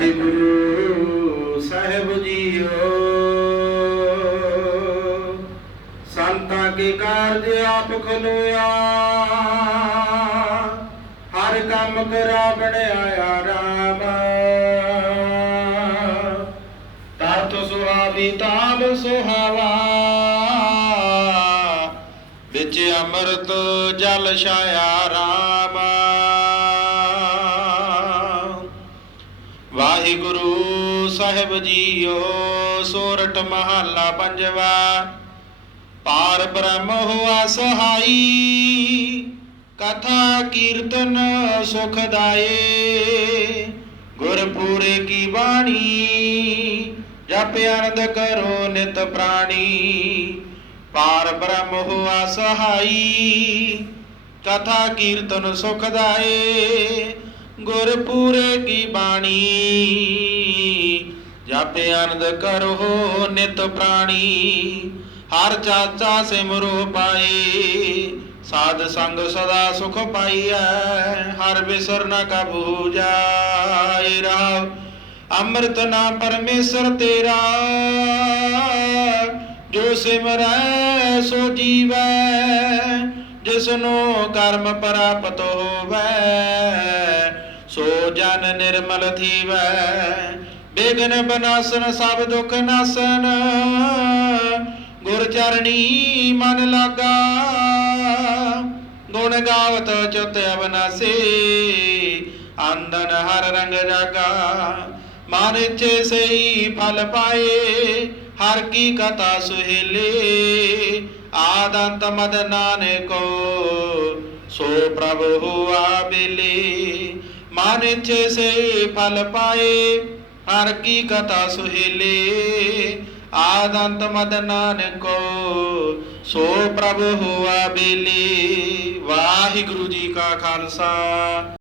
ਵਾਹਿਗੁਰੂ ਸਾਹਿਬ ਜੀਓ। ਸੰਤਾਂ ਕਾਰਜ ਆਪ ਖਲੋਇਆ। ਹਰ ਕੰਮ ਕਰਾ ਬਣਾਇਆ ਰਾਮ। ਸੁਹਾਵੀ ਤਾਲ ਸੁਹਾਵਾ। ਵਿੱਚ ਅੰਮ੍ਰਿਤ ਜਲ ਛਾਇਆ ਰਾਮ। ਵਾਹਿਗੁਰੂ ਸਾਹਿਬ ਜੀਓ ਸੋਰਠ ਮਹੱਲਾ ਪੰਜਵਾ। ਪਾਰ ਬ੍ਰਹਮ ਹੋਆ ਸਹਾਈ, ਕਥਾ ਕੀਰਤਨ ਸੁਖਦਾਏ ਗੁਰਪੂਰੇ ਕੀ ਬਾਣੀ, ਜਪ ਆਨੰਦ ਕਰੋ ਨਿਤ ਪ੍ਰਾਣੀ। ਪਾਰ ਬ੍ਰਹਮ ਹੋਆ ਸਹਾਈ, ਕਥਾ ਕੀਰਤਨ ਸੁਖਦਾਏ ਗੁਰਪੂਰੇ ਕੀ ਬਾਣੀ? ਜਪ ਆਨੰਦ ਕਰੋ ਨਿਤ ਪ੍ਰਾਣੀ, ਹਰ ਚਾਚਾ ਸਿਮਰੋ ਪਾਏ। ਸਾਧ ਸੰਗ ਸਦਾ ਸੁਖ ਪਾਈਐ, ਹਰ ਬਿਸਰ ਨ ਕਬੂ ਜਾਏ ਰਾਵ ਅੰਮ੍ਰਿਤ ਨਾਮ ਪਰਮੇਸ਼ਰ ਤੇਰਾ, ਜੋ ਸਿਮਰੈ ਸੋ ਜੀਵੈ। ਜਿਸਨੂੰ ਕਰਮ ਪ੍ਰਾਪਤ ਹੋਵੈ ਜਨ ਨਿਰਮਲ ਥੀਵੈ, ਬੇਗਨ ਬਨਾਸਨ, ਸਭ ਦੁਖ ਨਾਸਨ। ਗੁਰ ਚਰਣੀ ਮਨ ਲਾਗਾ, ਗੁਣ ਗਾਵਤ ਚੁਤ ਅਬਨਾਸੀ। ਆਂਦਨ ਹਰ ਰੰਗ ਜਾਗਾ, ਮਨ ਇੱਛੇ ਸਈ ਫਲ ਪਾਏ, ਹਰ ਕੀ ਕਥਾ ਸੁਹੇਲੇ। ਆਦੰਤ ਮਦ ਨਾਨਕੋ, ਸੋ ਪ੍ਰਭ ਹੁਆ ਬੇਲੇ। ਮਨ ਇੱਛੇ ਸਈ ਫਲ ਪਾਏ, ਹਰ ਕੀ ਕਥਾ ਸੁਹੇਲੇ। ਆਦੰਤ ਮਦ ਨਾਨਕੋ, ਸੋ ਪ੍ਰਭ ਹੁਆ ਬੇਲੇ। ਵਾਹਿਗੁਰੂ ਜੀ ਕਾ ਖਾਲਸਾ।